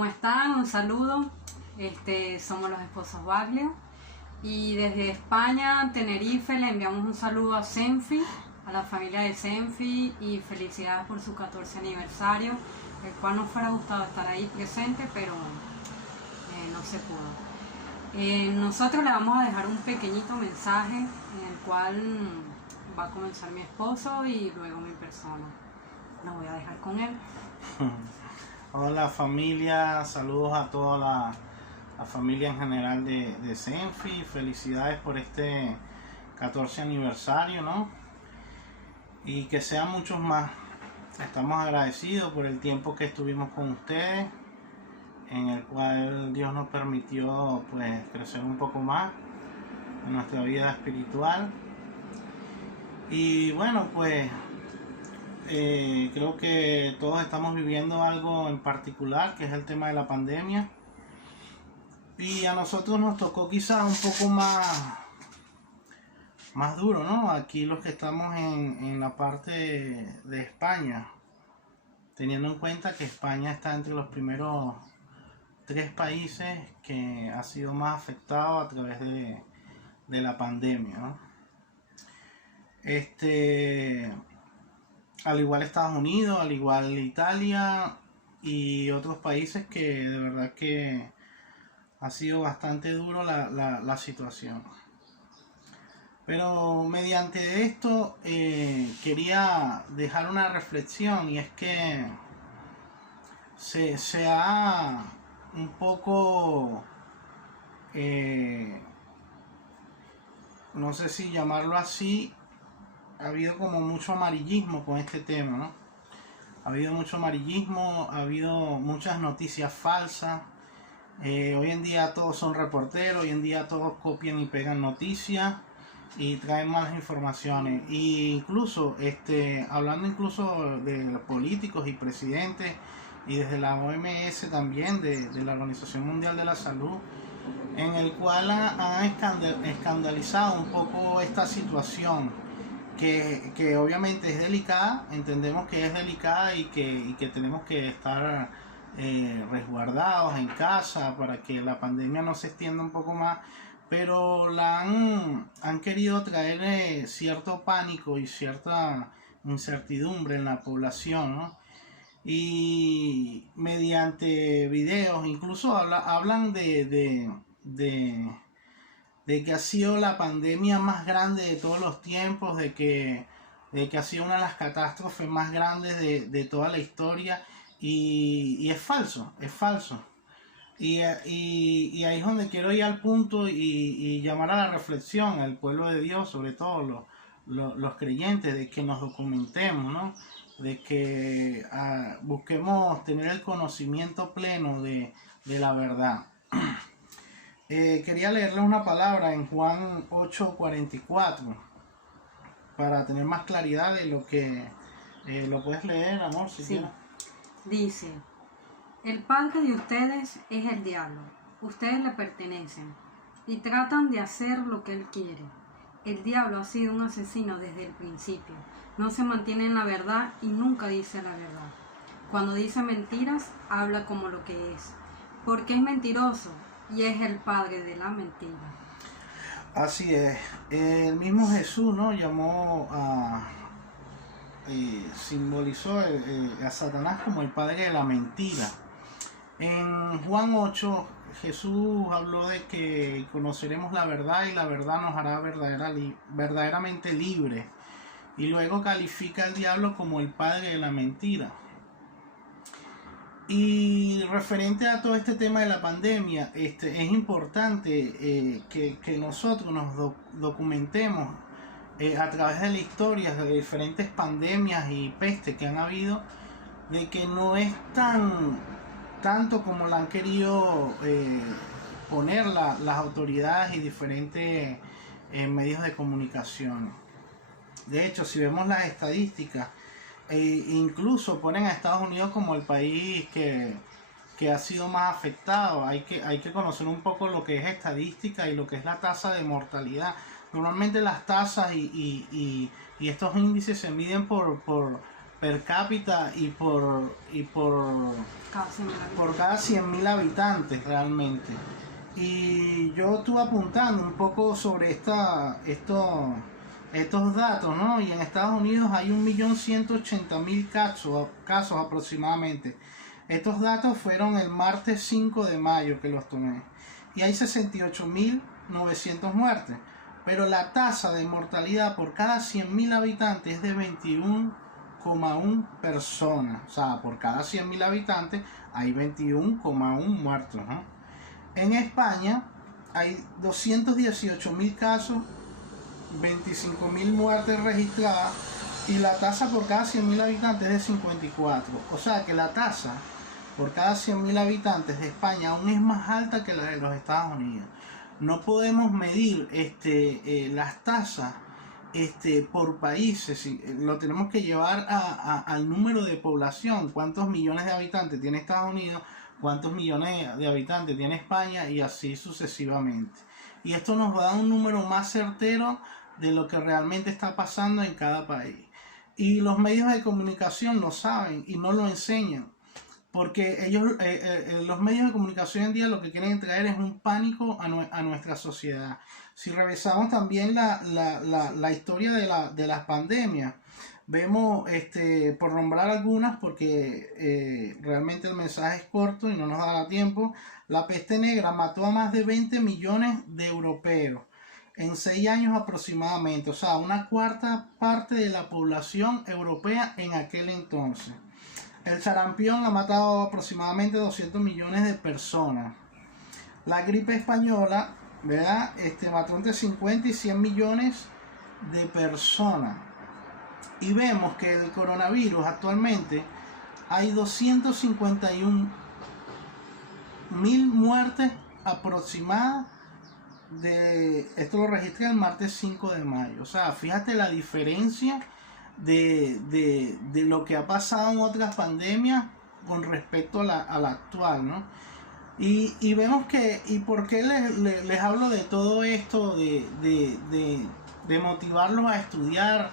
¿cómo están? Un saludo. Somos los esposos Baglio y desde España, Tenerife, le enviamos un saludo a Senfi, a la familia de Senfi, y felicidades por su 14 aniversario, el cual nos fuera gustado estar ahí presente, pero no se pudo. Nosotros le vamos a dejar un pequeñito mensaje en el cual va a comenzar mi esposo y luego mi persona. Lo voy a dejar con él. Hola familia, saludos a toda la familia en general de Senfi. Felicidades por este 14 aniversario, ¿no? Y que sean muchos más. Estamos agradecidos por el tiempo que estuvimos con ustedes, en el cual Dios nos permitió pues crecer un poco más en nuestra vida espiritual. Y bueno, pues creo que todos estamos viviendo algo en particular, que es el tema de la pandemia, y a nosotros nos tocó quizás un poco más duro, ¿no? Aquí los que estamos en la parte de España, teniendo en cuenta que España está entre los primeros 3 países que ha sido más afectado a través de la pandemia, ¿no? Al igual Estados Unidos, al igual Italia y otros países, que de verdad que ha sido bastante duro la situación. Pero mediante esto quería dejar una reflexión, y es que se ha un poco, no sé si llamarlo así, ha habido como mucho amarillismo con este tema, ¿no? Ha habido mucho amarillismo, ha habido muchas noticias falsas. Hoy en día todos son reporteros, hoy en día todos copian y pegan noticias y traen malas informaciones. Y incluso, hablando incluso de los políticos y presidentes, y desde la OMS también, de la Organización Mundial de la Salud, en el cual han escandalizado un poco esta situación, que obviamente es delicada. Entendemos que es delicada y que tenemos que estar resguardados en casa para que la pandemia no se extienda un poco más, pero han querido traer cierto pánico y cierta incertidumbre en la población, ¿no? Y mediante videos incluso hablan de que ha sido la pandemia más grande de todos los tiempos, de que ha sido una de las catástrofes más grandes de toda la historia, y es falso, es falso. Y ahí es donde quiero ir al punto y llamar a la reflexión al pueblo de Dios, sobre todo los creyentes, de que nos documentemos, ¿no? De que busquemos tener el conocimiento pleno de la verdad. Quería leerle una palabra en Juan 8:44 para tener más claridad de lo que lo puedes leer, amor, si Sí. quieres. Dice: el padre de ustedes es el diablo, ustedes le pertenecen y tratan de hacer lo que él quiere. El diablo ha sido un asesino desde el principio, no se mantiene en la verdad y nunca dice la verdad. Cuando dice mentiras, habla como lo que es, porque es mentiroso y es el padre de la mentira. Así es. El mismo Jesús, ¿no? Llamó simbolizó a Satanás como el padre de la mentira. En Juan 8, Jesús habló de que conoceremos la verdad y la verdad nos hará verdaderamente libres. Y luego califica al diablo como el padre de la mentira. Y referente a todo este tema de la pandemia, es importante que nosotros nos documentemos a través de la historia de diferentes pandemias y pestes que han habido, de que no es tanto como la han querido poner las autoridades y diferentes medios de comunicación. De hecho, si vemos las estadísticas, incluso ponen a Estados Unidos como el país que ha sido más afectado. Hay que conocer un poco lo que es estadística y lo que es la tasa de mortalidad. Normalmente las tasas y estos índices se miden por per cápita y por cada 100.000 habitantes realmente. Y yo estuve apuntando un poco sobre estos datos, ¿no? Y en Estados Unidos hay 1.180.000 casos aproximadamente. Estos datos fueron el martes 5 de mayo que los tomé. Y hay 68.900 muertes. Pero la tasa de mortalidad por cada 100.000 habitantes es de 21,1 personas. O sea, por cada 100.000 habitantes hay 21,1 muertos, ¿no? En España hay 218.000 casos, 25.000 muertes registradas y la tasa por cada 100.000 habitantes es de 54. O sea que la tasa por cada 100.000 habitantes de España aún es más alta que la de los Estados Unidos. No podemos medir las tasas por países, lo tenemos que llevar al número de población, cuántos millones de habitantes tiene Estados Unidos, cuántos millones de habitantes tiene España y así sucesivamente. Y esto nos va a dar un número más certero de lo que realmente está pasando en cada país. Y los medios de comunicación lo saben y no lo enseñan. Porque los medios de comunicación hoy en día lo que quieren traer es un pánico a nuestra sociedad. Si revisamos también la historia de las pandemias, vemos, por nombrar algunas, porque realmente el mensaje es corto y no nos dará tiempo, la peste negra mató a más de 20 millones de europeos en 6 años aproximadamente, o sea, una cuarta parte de la población europea en aquel entonces. El sarampión ha matado aproximadamente 200 millones de personas. La gripe española, ¿verdad? Mató entre 50 y 100 millones de personas. Y vemos que el coronavirus actualmente hay 251.000 muertes aproximadas. Esto lo registré el martes 5 de mayo. O sea, fíjate la diferencia de lo que ha pasado en otras pandemias con respecto a la actual, ¿no? Y vemos que, ¿y por qué les hablo de todo esto? De motivarlos a estudiar,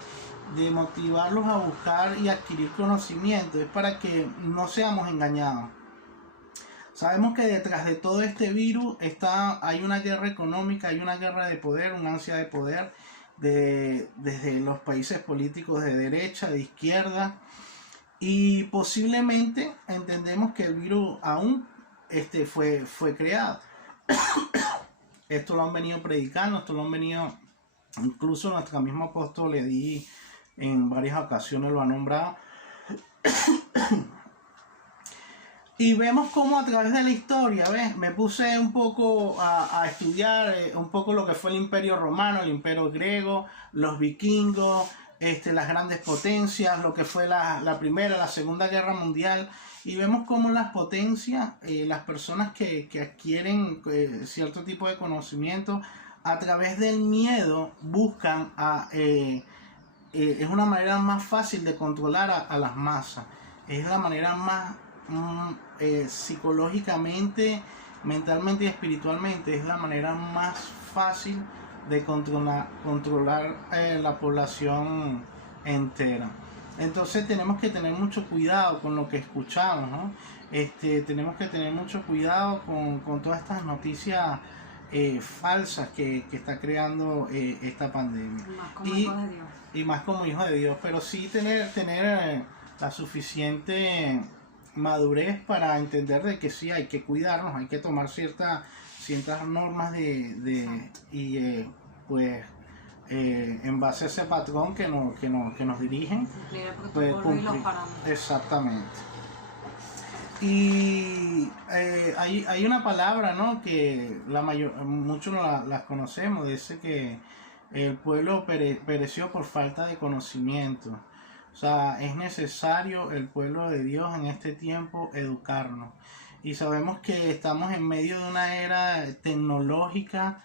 de motivarlos a buscar y adquirir conocimiento. Es para que no seamos engañados. Sabemos que detrás de todo este virus hay una guerra económica, hay una guerra de poder, una ansia de poder desde los países políticos de derecha, de izquierda, y posiblemente entendemos que el virus aún fue creado. Esto lo han venido predicando, esto lo han venido, incluso nuestro mismo apóstol Edí en varias ocasiones lo ha nombrado. Y vemos cómo a través de la historia, ¿ves? Me puse un poco a estudiar un poco lo que fue el Imperio Romano, el Imperio Griego, los vikingos, las grandes potencias, lo que fue la Primera, la Segunda Guerra Mundial. Y vemos cómo las potencias, las personas que adquieren cierto tipo de conocimiento, a través del miedo buscan es una manera más fácil de controlar a las masas. Es la manera más psicológicamente, mentalmente y espiritualmente, es la manera más fácil de controlar la población entera. Entonces tenemos que tener mucho cuidado con lo que escuchamos, ¿no? Tenemos que tener mucho cuidado con todas estas noticias falsas que está creando esta pandemia. Más como hijo de Dios. Y más como hijo de Dios, pero sí tener la suficiente madurez para entender de que sí hay que cuidarnos, hay que tomar ciertas normas en base a ese patrón que nos dirigen, pues cumplir. Exactamente. Y hay una palabra, ¿no? Que muchos no las conocemos, dice que el pueblo pereció por falta de conocimiento. O sea, es necesario el pueblo de Dios en este tiempo educarnos. Y sabemos que estamos en medio de una era tecnológica,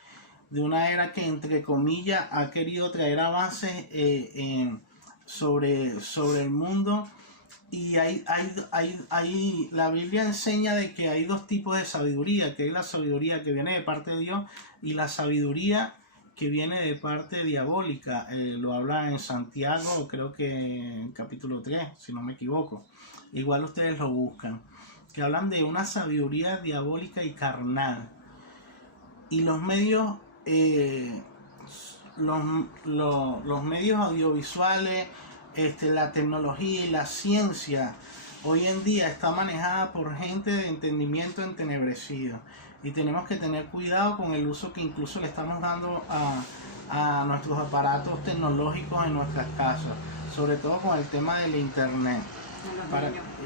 de una era que entre comillas ha querido traer avances sobre el mundo. Y la Biblia enseña de que hay dos tipos de sabiduría, que es la sabiduría que viene de parte de Dios y la sabiduría que viene de parte diabólica. Lo habla en Santiago, creo que en capítulo 3, si no me equivoco. Igual ustedes lo buscan. Que hablan de una sabiduría diabólica y carnal. Y los medios, los medios audiovisuales, la tecnología y la ciencia hoy en día está manejada por gente de entendimiento entenebrecido, y tenemos que tener cuidado con el uso que incluso le estamos dando a nuestros aparatos tecnológicos en nuestras casas, sobre todo con el tema del internet,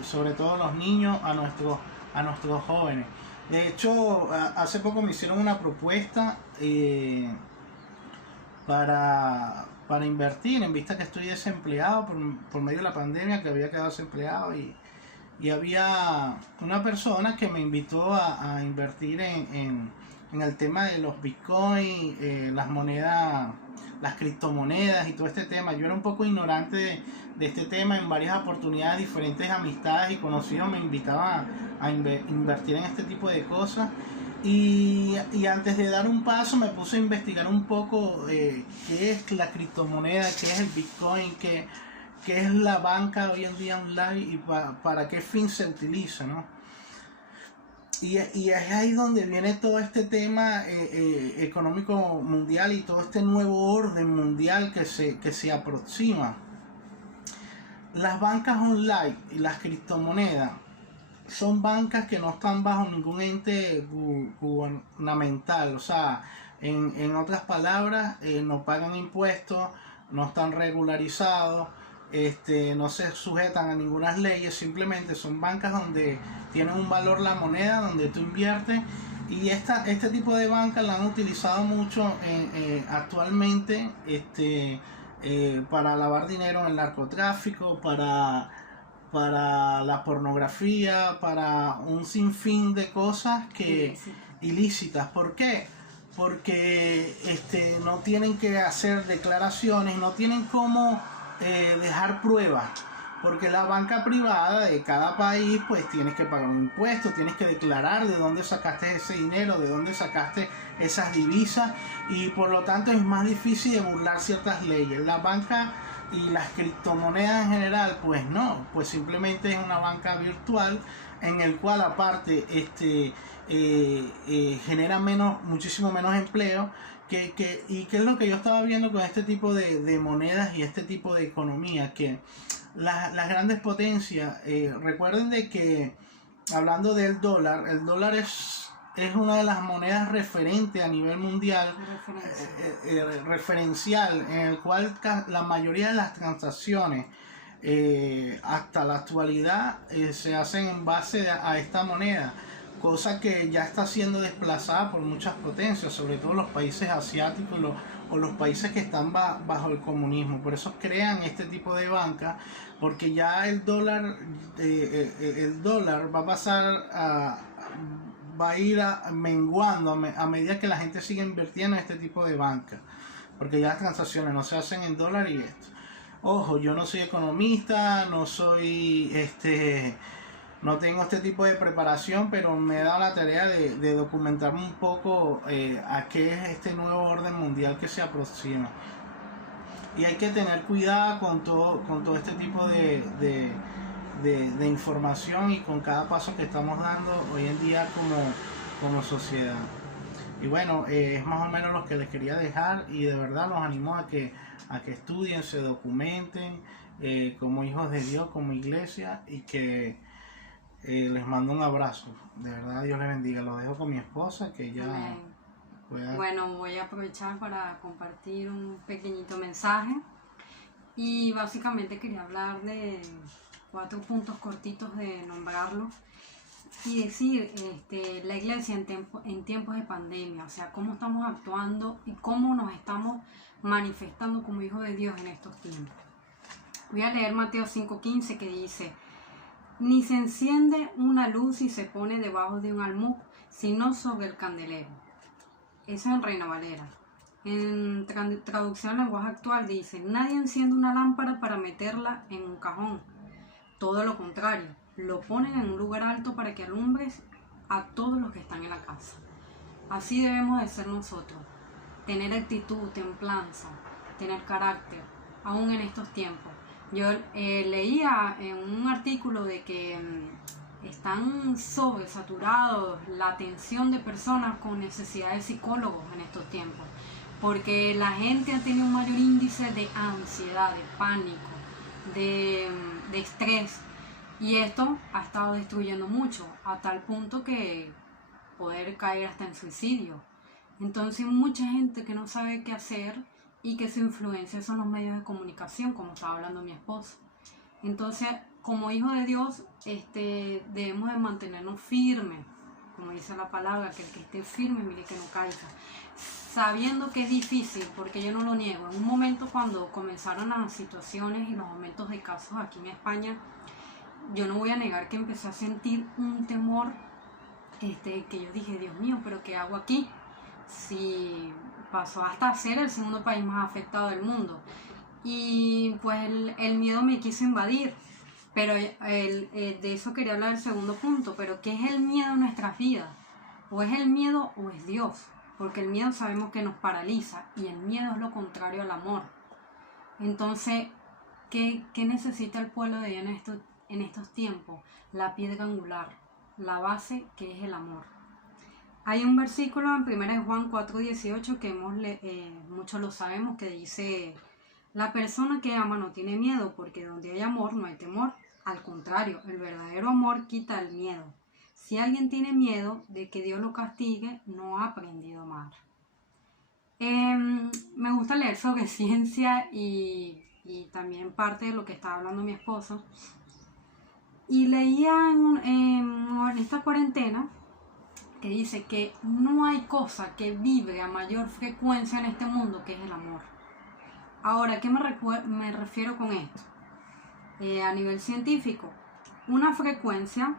sobre todo los niños, a nuestros jóvenes. De hecho, hace poco me hicieron una propuesta para invertir, en vista que estoy desempleado por medio de la pandemia, que había quedado desempleado, y había una persona que me invitó a invertir en el tema de los bitcoins, las monedas, las criptomonedas y todo este tema. Yo era un poco ignorante de este tema. En varias oportunidades, diferentes amistades y conocidos me invitaban a invertir en este tipo de cosas. Y antes de dar un paso me puse a investigar un poco qué es la criptomoneda, qué es el bitcoin, qué es la banca hoy en día online y para qué fin se utiliza, ¿no? Y es ahí donde viene todo este tema económico mundial y todo este nuevo orden mundial que se aproxima. Las bancas online y las criptomonedas son bancas que no están bajo ningún ente gubernamental, o sea, en otras palabras, no pagan impuestos, no están regularizados, no se sujetan a ninguna ley, simplemente son bancas donde tiene un valor la moneda, donde tú inviertes, y este tipo de bancas la han utilizado mucho actualmente para lavar dinero en el narcotráfico, para la pornografía, para un sinfín de cosas ilícitas. ¿Por qué? Porque no tienen que hacer declaraciones, no tienen cómo dejar pruebas, porque la banca privada de cada país pues tienes que pagar un impuesto, tienes que declarar de dónde sacaste ese dinero, de dónde sacaste esas divisas, y por lo tanto es más difícil de burlar ciertas leyes. La banca y las criptomonedas en general pues no, pues simplemente es una banca virtual en el cual aparte genera muchísimo menos empleo. ¿Y qué es lo que yo estaba viendo con este tipo de monedas y este tipo de economía? Que las grandes potencias, recuerden de que, hablando del dólar, el dólar es una de las monedas referentes a nivel mundial, referencial, en el cual la mayoría de las transacciones hasta la actualidad se hacen en base a esta moneda, cosa que ya está siendo desplazada por muchas potencias, sobre todo los países asiáticos o los países que están bajo el comunismo. Por eso crean este tipo de banca, porque ya el dólar va a pasar va a ir menguando a medida que la gente sigue invirtiendo en este tipo de banca, porque ya las transacciones no se hacen en dólar. Y esto, ojo, yo no soy economista, no tengo este tipo de preparación, pero me he dado la tarea de documentarme un poco a qué es este nuevo orden mundial que se aproxima. Y hay que tener cuidado con todo este tipo de información y con cada paso que estamos dando hoy en día como sociedad. Y bueno, es más o menos lo que les quería dejar, y de verdad los animo a que estudien, se documenten como hijos de Dios, como iglesia, y que les mando un abrazo. De verdad, Dios les bendiga. Lo dejo con mi esposa, que ya pueda... Bueno, voy a aprovechar para compartir un pequeñito mensaje, y básicamente quería hablar de 4 puntos cortitos de nombrarlo y decir la iglesia en tiempos de pandemia, o sea, cómo estamos actuando y cómo nos estamos manifestando como hijos de Dios en estos tiempos. Voy a leer Mateo 5:15, que dice: ni se enciende una luz y se pone debajo de un almud, sino sobre el candelero. Eso es en Reina Valera. En traducción al lenguaje actual dice: nadie enciende una lámpara para meterla en un cajón. Todo lo contrario, lo ponen en un lugar alto para que alumbres a todos los que están en la casa. Así debemos de ser nosotros. tener actitud, templanza, tener carácter, aún en estos tiempos. Yo leía en un artículo de que están sobresaturados la atención de personas con necesidad de psicólogos en estos tiempos, porque la gente ha tenido un mayor índice de ansiedad, de pánico, de estrés, y esto ha estado destruyendo mucho, a tal punto que poder caer hasta en suicidio. Entonces mucha gente que no sabe qué hacer y que su influencia son los medios de comunicación, como estaba hablando mi esposo. Entonces, como hijos de Dios, debemos de mantenernos firmes, como dice la palabra, que el que esté firme, mire que no caiga. Sabiendo que es difícil, porque yo no lo niego. En un momento cuando comenzaron las situaciones y los aumentos de casos aquí en España, yo no voy a negar que empecé a sentir un temor, que yo dije, Dios mío, ¿pero qué hago aquí? Si pasó hasta ser el segundo país más afectado del mundo. Y pues el miedo me quiso invadir. Pero de eso quería hablar el segundo punto. Pero ¿qué es el miedo en nuestras vidas? O es el miedo o es Dios. Porque el miedo sabemos que nos paraliza. Y el miedo es lo contrario al amor. Entonces, ¿qué necesita el pueblo de Dios en estos tiempos? La piedra angular. La base, que es el amor. Hay un versículo en 1 Juan 4:18 que muchos lo sabemos, que dice: la persona que ama no tiene miedo, porque donde hay amor no hay temor. Al contrario, el verdadero amor quita el miedo. Si alguien tiene miedo de que Dios lo castigue, no ha aprendido a amar. Me gusta leer sobre ciencia y también parte de lo que estaba hablando mi esposo. Y leía en esta cuarentena que dice que no hay cosa que vibre a mayor frecuencia en este mundo que es el amor. Ahora, ¿a qué me refiero con esto? A nivel científico, una frecuencia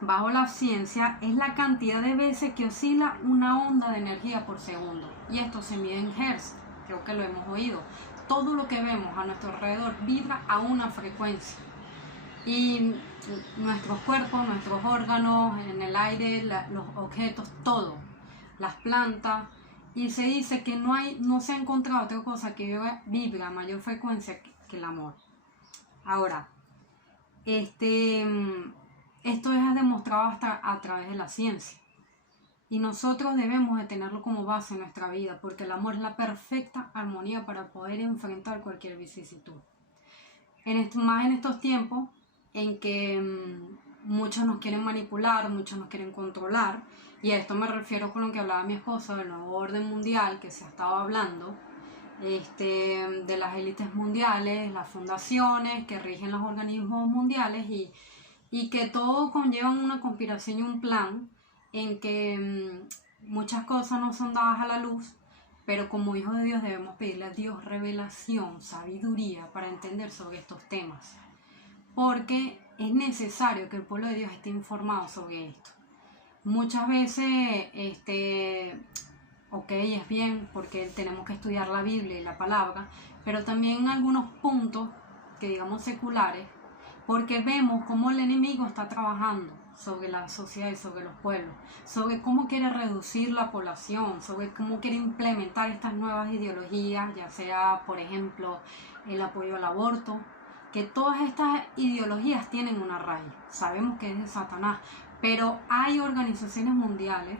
bajo la ciencia es la cantidad de veces que oscila una onda de energía por segundo. Y esto se mide en hertz, creo que lo hemos oído. Todo lo que vemos a nuestro alrededor vibra a una frecuencia. Y nuestros cuerpos, nuestros órganos, en el aire, los objetos, todo, las plantas. Y se dice que no se ha encontrado otra cosa que vibra a mayor frecuencia que el amor. Ahora, esto es demostrado hasta a través de la ciencia. Y nosotros debemos de tenerlo como base en nuestra vida, porque el amor es la perfecta armonía para poder enfrentar cualquier vicisitud. Más en estos tiempos en que muchos nos quieren manipular, muchos nos quieren controlar, y a esto me refiero con lo que hablaba mi esposa del nuevo orden mundial que se ha estado hablando, de las élites mundiales, las fundaciones que rigen los organismos mundiales y que todo conlleva una conspiración y un plan en que muchas cosas no son dadas a la luz, pero como hijos de Dios debemos pedirle a Dios revelación, sabiduría para entender sobre estos temas, porque es necesario que el pueblo de Dios esté informado sobre esto. Muchas veces, es bien porque tenemos que estudiar la Biblia y la palabra, pero también en algunos puntos que digamos seculares, porque vemos cómo el enemigo está trabajando sobre la sociedad y sobre los pueblos, sobre cómo quiere reducir la población, sobre cómo quiere implementar estas nuevas ideologías, ya sea, por ejemplo, el apoyo al aborto, que todas estas ideologías tienen una raíz. Sabemos que es de Satanás, pero hay organizaciones mundiales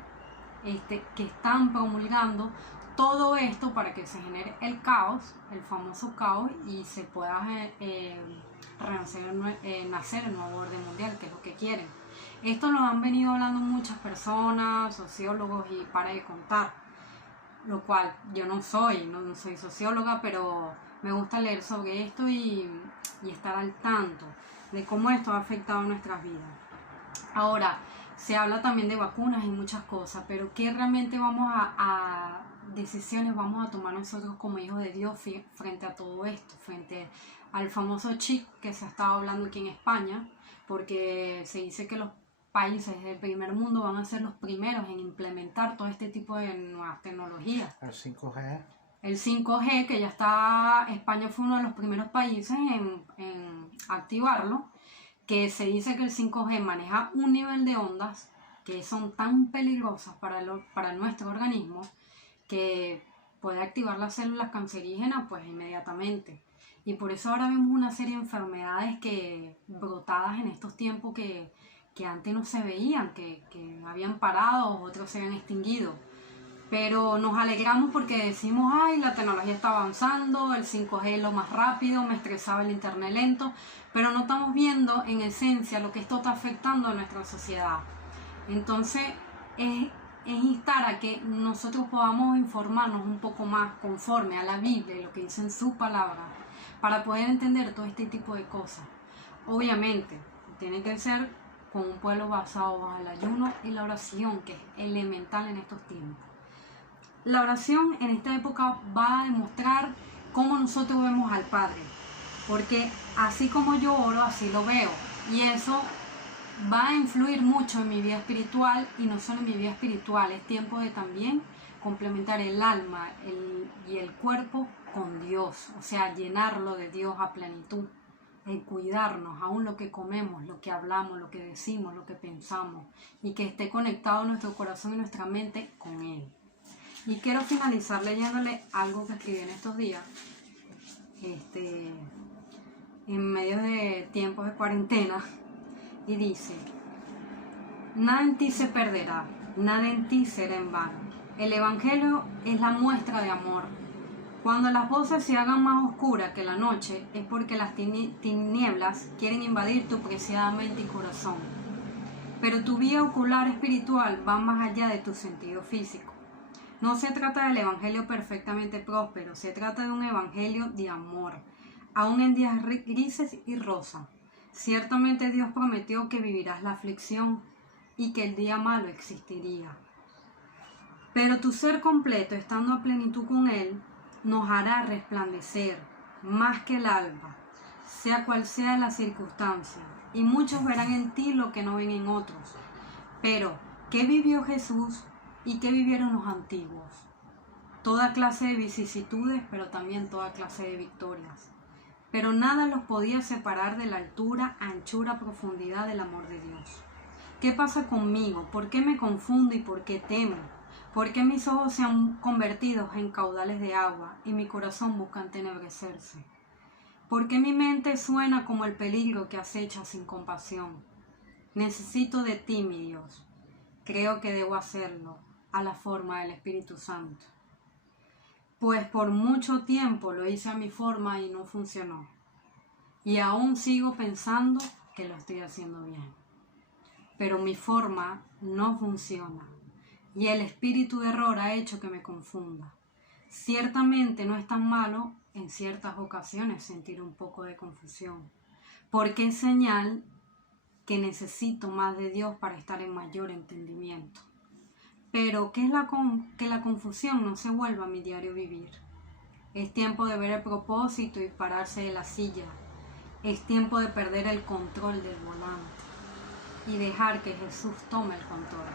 que están promulgando todo esto para que se genere el caos, el famoso caos, y se pueda nacer el nuevo orden mundial, que es lo que quieren. Esto lo han venido hablando muchas personas, sociólogos, y para de contar, lo cual yo no soy socióloga, pero me gusta leer sobre esto y estar al tanto de cómo esto ha afectado nuestras vidas. Ahora, se habla también de vacunas y muchas cosas, pero ¿qué realmente decisiones vamos a tomar nosotros como hijos de Dios frente a todo esto? Frente al famoso chip que se ha estado hablando aquí en España, porque se dice que los países del primer mundo van a ser los primeros en implementar todo este tipo de nuevas tecnologías. El 5G. El 5G, que ya está, España fue uno de los primeros países en activarlo, que se dice que el 5G maneja un nivel de ondas que son tan peligrosas para nuestro organismo que puede activar las células cancerígenas pues inmediatamente. Y por eso ahora vemos una serie de enfermedades que brotadas en estos tiempos que antes no se veían, que habían parado, otros se habían extinguido. Pero nos alegramos porque decimos, ay, la tecnología está avanzando, el 5G es lo más rápido, me estresaba el internet lento, pero no estamos viendo en esencia lo que esto está afectando a nuestra sociedad. Entonces es instar a que nosotros podamos informarnos un poco más conforme a la Biblia y lo que dice en su palabra, para poder entender todo este tipo de cosas. Obviamente, tiene que ser con un pueblo basado bajo el ayuno y la oración, que es elemental en estos tiempos. La oración en esta época va a demostrar cómo nosotros vemos al Padre, porque así como yo oro, así lo veo, y eso va a influir mucho en mi vida espiritual, y no solo en mi vida espiritual, es tiempo de también complementar el alma y el cuerpo con Dios, o sea, llenarlo de Dios a plenitud, en cuidarnos, aún lo que comemos, lo que hablamos, lo que decimos, lo que pensamos, y que esté conectado nuestro corazón y nuestra mente con Él. Y quiero finalizar leyéndole algo que escribí en estos días, en medio de tiempos de cuarentena, y dice: nada en ti se perderá, nada en ti será en vano. El Evangelio es la muestra de amor. Cuando las voces se hagan más oscuras que la noche, es porque las tinieblas quieren invadir tu preciada mente y corazón. Pero tu vía ocular espiritual va más allá de tu sentido físico. No se trata del evangelio perfectamente próspero, se trata de un evangelio de amor, aún en días grises y rosas. Ciertamente Dios prometió que vivirás la aflicción y que el día malo existiría. Pero tu ser completo, estando a plenitud con Él, nos hará resplandecer más que el alba, sea cual sea la circunstancia, y muchos verán en ti lo que no ven en otros. Pero, ¿qué vivió Jesús y qué vivieron los antiguos? Toda clase de vicisitudes, pero también toda clase de victorias. Pero nada los podía separar de la altura, anchura, profundidad del amor de Dios. ¿Qué pasa conmigo? ¿Por qué me confundo y por qué temo? ¿Por qué mis ojos se han convertido en caudales de agua y mi corazón busca entenebrecerse? ¿Por qué mi mente suena como el peligro que acecha sin compasión? Necesito de ti, mi Dios. Creo que debo hacerlo a la forma del Espíritu Santo. Pues por mucho tiempo lo hice a mi forma y no funcionó. Y aún sigo pensando que lo estoy haciendo bien. Pero mi forma no funciona. Y el espíritu de error ha hecho que me confunda. Ciertamente no es tan malo en ciertas ocasiones sentir un poco de confusión, porque es señal que necesito más de Dios para estar en mayor entendimiento. Pero que la confusión no se vuelva mi diario vivir. Es tiempo de ver el propósito y pararse de la silla. Es tiempo de perder el control del volante y dejar que Jesús tome el control.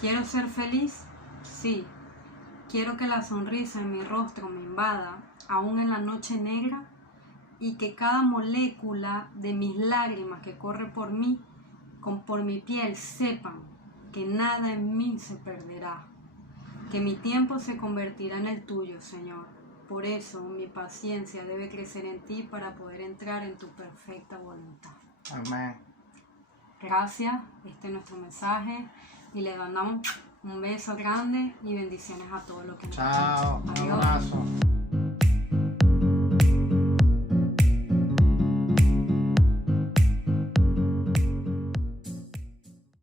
¿Quiero ser feliz? Sí. Quiero que la sonrisa en mi rostro me invada, aún en la noche negra, y que cada molécula de mis lágrimas que corre por mí, por mi piel, sepan que nada en mí se perderá, que mi tiempo se convertirá en el tuyo, Señor. Por eso mi paciencia debe crecer en ti para poder entrar en tu perfecta voluntad. Amén. Gracias, este es nuestro mensaje y le mandamos un beso grande y bendiciones a todos los que nos escuchan. Chao, un Adiós. abrazo.